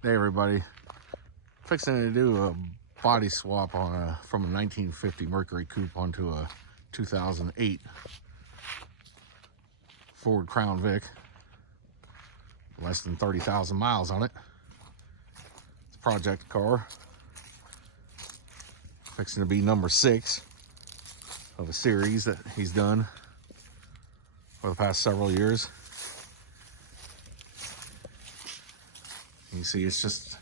Hey everybody, fixing to do a body swap on from a 1950 Mercury coupe onto a 2008 Ford Crown Vic. Less than 30,000 miles on it. It's a project car. Fixing to be number 6 of a series that he's done for the past several years. You see, it's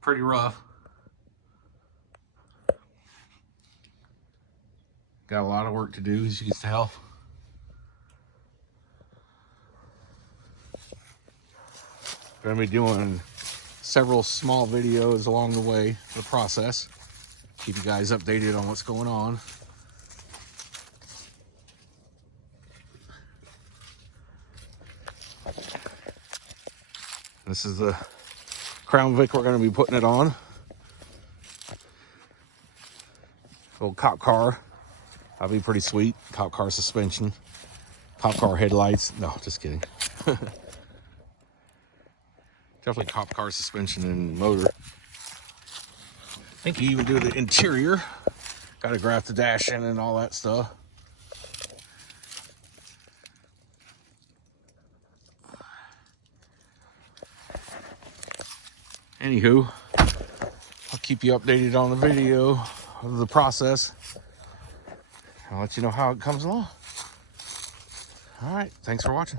pretty rough. Got a lot of work to do, as you can tell. Gonna be doing several small videos along the way, the process. Keep you guys updated on what's going on. This is the Crown Vic we're going to be putting it on. Little cop car. That'll be pretty sweet. Cop car suspension. Cop car headlights. No, just kidding. Definitely cop car suspension and motor. I think you even do the interior. Got to graft the dash in and all that stuff. Anywho, I'll keep you updated on the video of the process. I'll let you know how it comes along. All right, thanks for watching.